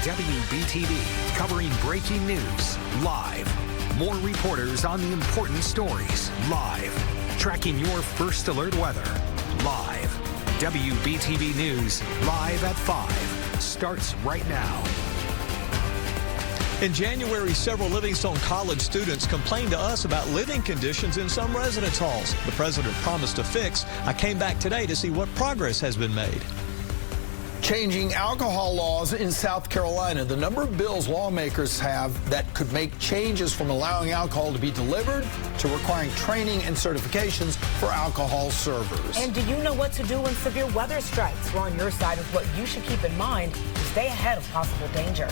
WBTV, covering breaking news live. More reporters on the important stories live. Tracking your first alert weather live. WBTV News live at 5 starts right now. In January, several Livingstone College students complained to us about living conditions in some residence halls. The president promised a fix. I came back today to see what progress has been made. Changing alcohol laws in South Carolina. The number of bills lawmakers have that could make changes from allowing alcohol to be delivered to requiring training and certifications for alcohol servers. And do you know what to do when severe weather strikes? We're on your side with what you should keep in mind to stay ahead of possible danger.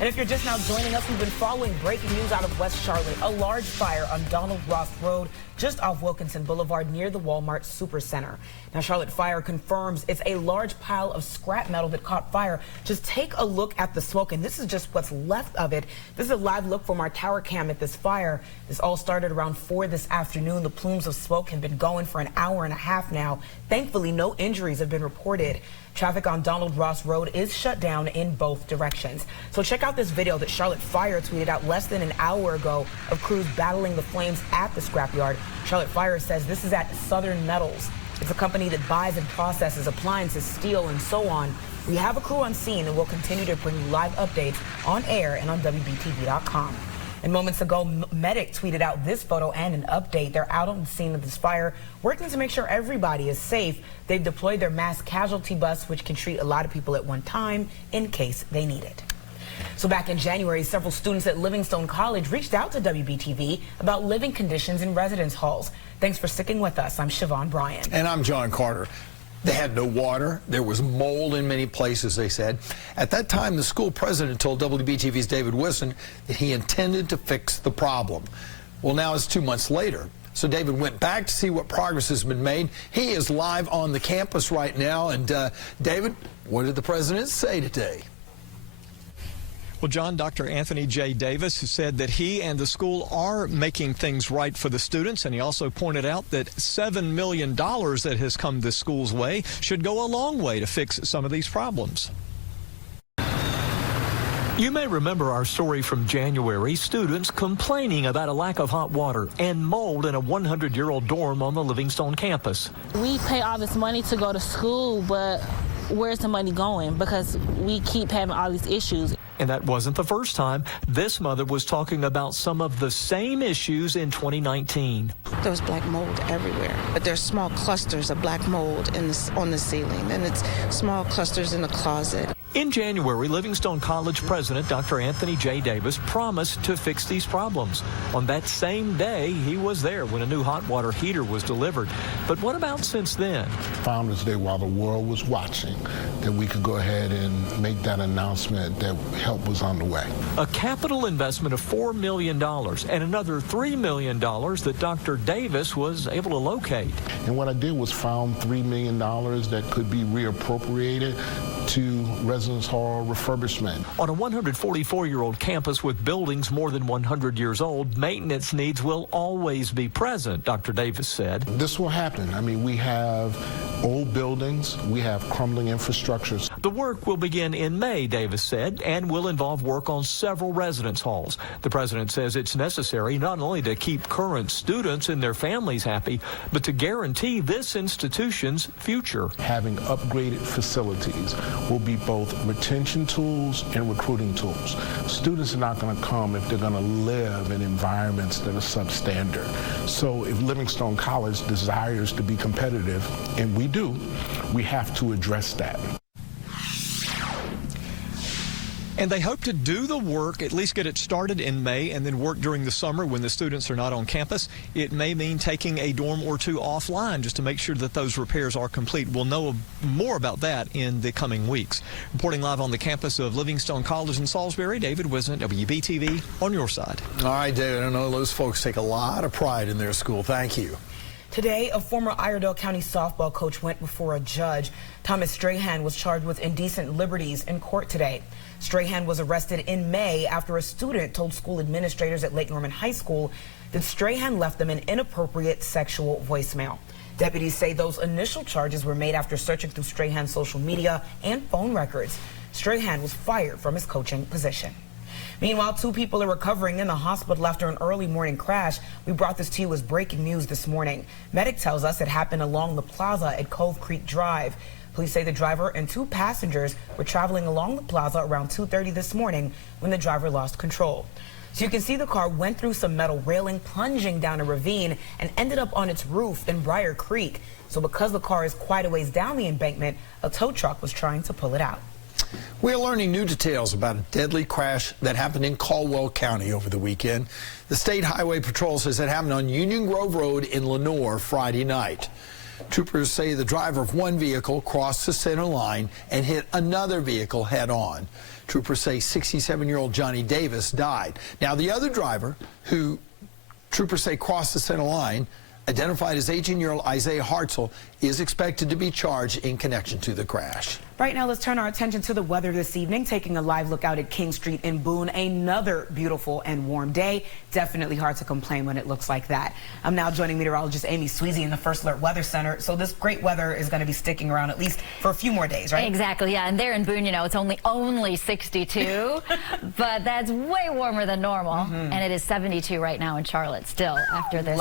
And if you're just now joining us, we've been following breaking news out of West Charlotte. A large fire on Donald Ross Road, just off Wilkinson Boulevard near the Walmart Supercenter. Now, Charlotte Fire confirms it's a large pile of scrap metal that caught fire. Just take a look at the smoke, and this is just what's left of it. This is a live look from our tower cam at this fire. This all started around 4 this afternoon. The plumes of smoke have been going for an hour and a half now. Thankfully, no injuries have been reported. Traffic on Donald Ross Road is shut down in both directions. So check out this video that Charlotte Fire tweeted out less than an hour ago of crews battling the flames at the scrapyard. Charlotte Fire says this is at Southern Metals. It's a company that buys and processes appliances, steel, and so on. We have a crew on scene, and we'll continue to bring you live updates on air and on WBTV.com. And moments ago, Medic tweeted out this photo and an update. They're out on the scene of this fire, working to make sure everybody is safe. They've deployed their mass casualty bus, which can treat a lot of people at one time in case they need it. So back in January, several students at Livingstone College reached out to WBTV about living conditions in residence halls. Thanks for sticking with us. I'm Siobhan Bryan. And I'm John Carter. They had no water. There was mold in many places, they said. At that time, the school president told WBTV's David Wilson that he intended to fix the problem. Well, now it's 2 months later. So David went back to see what progress has been made. He is live on the campus right now. And David, what did the president say today? Well, John, Dr. Anthony J. Davis said that he and the school are making things right for the students, and he also pointed out that $7 million that has come this school's way should go a long way to fix some of these problems. You may remember our story from January, students complaining about a lack of hot water and mold in a 100-year-old dorm on the Livingstone campus. We pay all this money to go to school, but where's the money going? Because we keep having all these issues. And that wasn't the first time. This mother was talking about some of the same issues in 2019. There was black mold everywhere, but there's small clusters of black mold on the ceiling, and it's small clusters in the closet. In January, Livingstone College President Dr. Anthony J. Davis promised to fix these problems. On that same day, he was there when a new hot water heater was delivered. But what about since then? Founders Day, while the world was watching, that we could go ahead and make that announcement that help was on the way. A capital investment of $4 million and another $3 million that Dr. Davis was able to locate. And what I did was found $3 million that could be reappropriated to residence hall refurbishment. On a 144-year-old campus with buildings more than 100 years old, maintenance needs will always be present, Dr. Davis said. This will happen. I mean, we have old buildings, we have crumbling infrastructures. The work will begin in May, Davis said, and will involve work on several residence halls. The president says it's necessary not only to keep current students and their families happy, but to guarantee this institution's future. Having upgraded facilities will be both retention tools and recruiting tools. Students are not going to come if they're going to live in environments that are substandard. So if Livingstone College desires to be competitive, and we do, we have to address that. And they hope to do the work, at least get it started in May, and then work during the summer when the students are not on campus. It may mean taking a dorm or two offline just to make sure that those repairs are complete. We'll know more about that in the coming weeks. Reporting live on the campus of Livingstone College in Salisbury, David Wisnant, WBTV, on your side. All right, David, I know those folks take a lot of pride in their school. Thank you. Today, a former Iredell County softball coach went before a judge. Thomas Strahan was charged with indecent liberties in court today. Strahan was arrested in May after a student told school administrators at Lake Norman High School that Strahan left them an inappropriate sexual voicemail. Deputies say those initial charges were made after searching through Strahan's social media and phone records. Strahan was fired from his coaching position. Meanwhile, 2 people are recovering in the hospital after an early morning crash. We brought this to you as breaking news this morning. Medic tells us it happened along the plaza at Cove Creek Drive. Police say the driver and 2 passengers were traveling along the plaza around 2:30 this morning when the driver lost control. So you can see the car went through some metal railing, plunging down a ravine, and ended up on its roof in Briar Creek. So because the car is quite a ways down the embankment, a tow truck was trying to pull it out. We are learning new details about a deadly crash that happened in Caldwell County over the weekend. The State Highway Patrol says it happened on Union Grove Road in Lenoir Friday night. Troopers say the driver of one vehicle crossed the center line and hit another vehicle head-on. Troopers say 67-year-old Johnny Davis died. Now, the other driver, who troopers say crossed the center line, identified as 18-year-old Isaiah Hartzell, is expected to be charged in connection to the crash. Right now, let's turn our attention to the weather this evening, taking a live look out at King Street in Boone. Another beautiful and warm day. Definitely hard to complain when it looks like that. I'm now joining meteorologist Amy Sweezy in the First Alert Weather Center. So this great weather is going to be sticking around at least for a few more days, right? Exactly, yeah. And there in Boone, you know, it's only 62, but that's way warmer than normal. And it is 72 right now in Charlotte still after this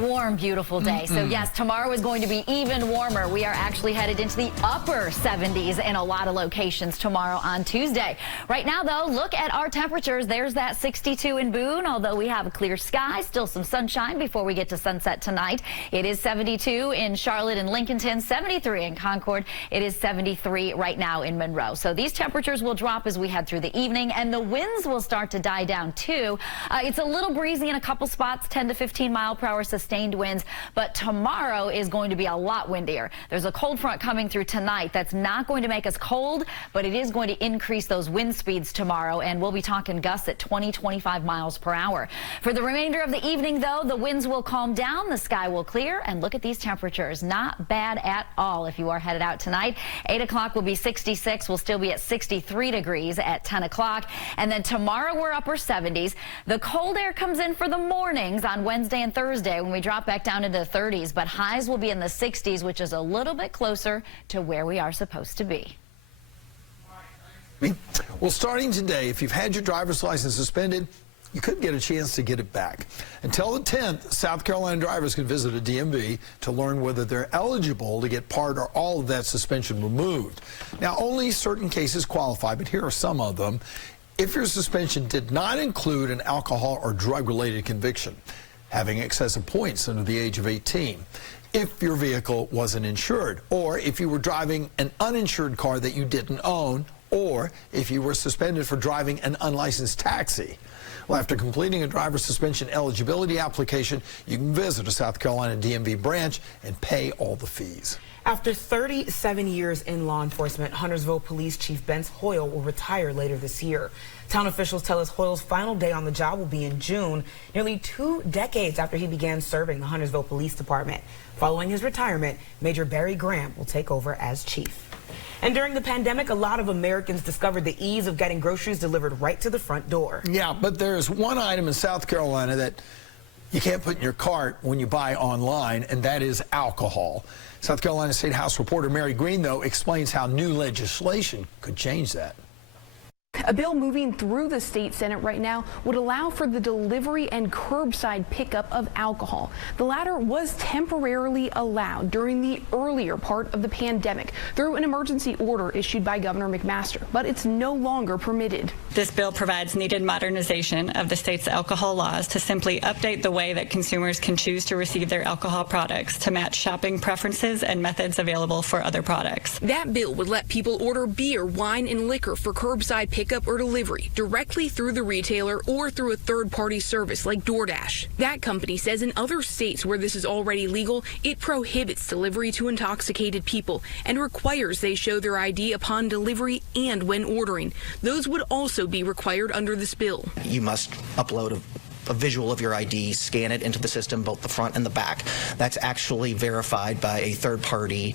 warm, beautiful day. So yes, tomorrow is going to be even warmer. We are actually headed into the upper 70s in a lot of locations tomorrow on Tuesday. Right now, though, look at our temperatures. There's that 62 in Boone, although we have a clear sky, still some sunshine before we get to sunset tonight. It is 72 in Charlotte and Lincolnton, 73 in Concord. It is 73 right now in Monroe. So these temperatures will drop as we head through the evening, and the winds will start to die down, too. It's a little breezy in a couple spots, 10 to 15 mile per hour sustained winds, but tomorrow is going to be a lot windier. There's a cold front coming through tonight that's not going to make us cold, but it is going to increase those wind speeds tomorrow, and we'll be talking gusts at 20-25 miles per hour. For the remainder of the evening, though, the winds will calm down, the sky will clear, and look at these temperatures. Not bad at all if you are headed out tonight. 8 o'clock will be 66. We'll still be at 63 degrees at 10 o'clock, and then tomorrow we're upper 70s. The cold air comes in for the mornings on Wednesday and Thursday when we drop back down into the 30s, but highs will be in the 60s, which is a little bit closer to where we are supposed to be. Well, starting today, if you've had your driver's license suspended, you could get a chance to get it back. Until the 10th, South Carolina drivers can visit a DMV to learn whether they're eligible to get part or all of that suspension removed. Now, only certain cases qualify, but here are some of them. If your suspension did not include an alcohol or drug-related conviction, having excessive points under the age of 18, if your vehicle wasn't insured, or if you were driving an uninsured car that you didn't own, or if you were suspended for driving an unlicensed taxi. Well, after completing a driver's suspension eligibility application, you can visit a South Carolina DMV branch and pay all the fees. After 37 years in law enforcement, Huntersville Police Chief Benz Hoyle will retire later this year. Town officials tell us Hoyle's final day on the job will be in June, nearly 2 decades after he began serving the Huntersville Police Department. Following his retirement, Major Barry Graham will take over as chief. And during the pandemic, a lot of Americans discovered the ease of getting groceries delivered right to the front door. Yeah, but there's one item in South Carolina that you can't put in your cart when you buy online, and that is alcohol. South Carolina State House reporter Mary Green, though, explains how new legislation could change that. A bill moving through the state Senate right now would allow for the delivery and curbside pickup of alcohol. The latter was temporarily allowed during the earlier part of the pandemic through an emergency order issued by Governor McMaster, but it's no longer permitted. This bill provides needed modernization of the state's alcohol laws to simply update the way that consumers can choose to receive their alcohol products to match shopping preferences and methods available for other products. That bill would let people order beer, wine, and liquor for curbside pickup or delivery directly through the retailer or through a third-party service like DoorDash. That company says in other states where this is already legal, it prohibits delivery to intoxicated people and requires they show their ID upon delivery and when ordering. Those would also be required under this bill. You must upload a visual of your ID, scan it into the system, both the front and the back. That's actually verified by a third-party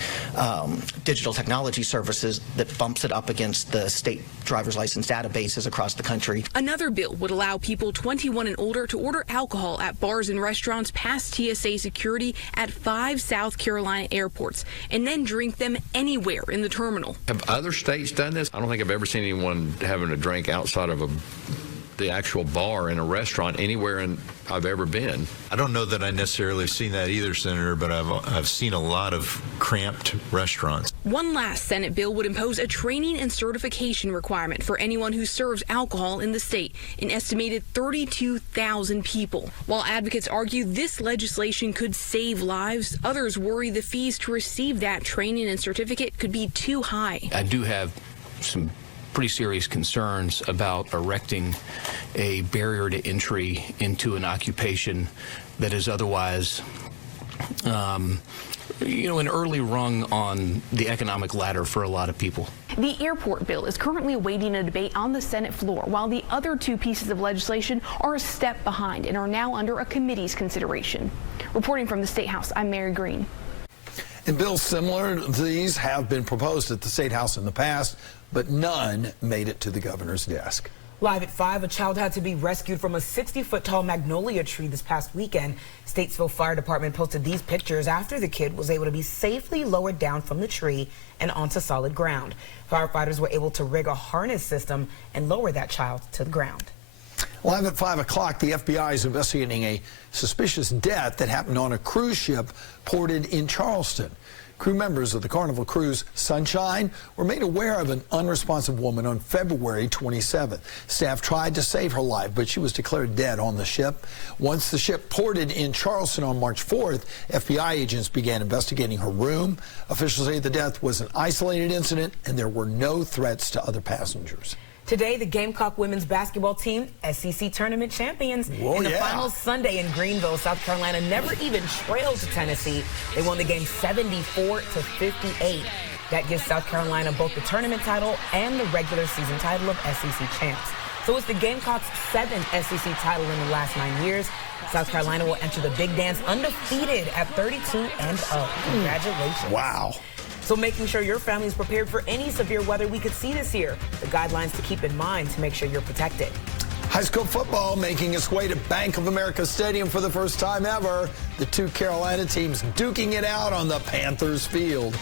digital technology services that bumps it up against the state driver's license databases across the country. Another bill would allow people 21 and older to order alcohol at bars and restaurants past TSA security at 5 South Carolina airports and then drink them anywhere in the terminal. Have other states done this? I don't think I've ever seen anyone having a drink outside of the actual bar in a restaurant anywhere I've ever been. I don't know that I necessarily have seen that either, Senator, but I've seen a lot of cramped restaurants. One last Senate bill would impose a training and certification requirement for anyone who serves alcohol in the state, an estimated 32,000 people. While advocates argue this legislation could save lives, others worry the fees to receive that training and certificate could be too high. I do have some pretty serious concerns about erecting a barrier to entry into an occupation that is otherwise, an early rung on the economic ladder for a lot of people. The airport bill is currently awaiting a debate on the Senate floor, while the other two pieces of legislation are a step behind and are now under a committee's consideration. Reporting from the State House, I'm Mary Green. And bills similar to these have been proposed at the State House in the past, but none made it to the governor's desk. Live at 5, a child had to be rescued from a 60-foot-tall magnolia tree this past weekend. Statesville Fire Department posted these pictures after the kid was able to be safely lowered down from the tree and onto solid ground. Firefighters were able to rig a harness system and lower that child to the ground. Live at 5 o'clock, the FBI is investigating a suspicious death that happened on a cruise ship ported in Charleston. Crew members of the Carnival cruise Sunshine were made aware of an unresponsive woman on February 27th. Staff tried to save her life, but she was declared dead on the ship. Once the ship ported in Charleston on March 4th, FBI agents began investigating her room. Officials say the death was an isolated incident and there were no threats to other passengers. Today, the Gamecock women's basketball team, SEC tournament champions. Whoa, in the yeah. finals Sunday in Greenville, South Carolina, never even trailed to Tennessee. They won the game 74-58. That gives South Carolina both the tournament title and the regular season title of SEC champs. So it's the Gamecocks' 7th SEC title in the last 9 years. South Carolina will enter the big dance undefeated at 32-0. Congratulations. Wow. So making sure your family is prepared for any severe weather we could see this year. The guidelines to keep in mind to make sure you're protected. High school football making its way to Bank of America Stadium for the first time ever. The two Carolina teams duking it out on the Panthers field.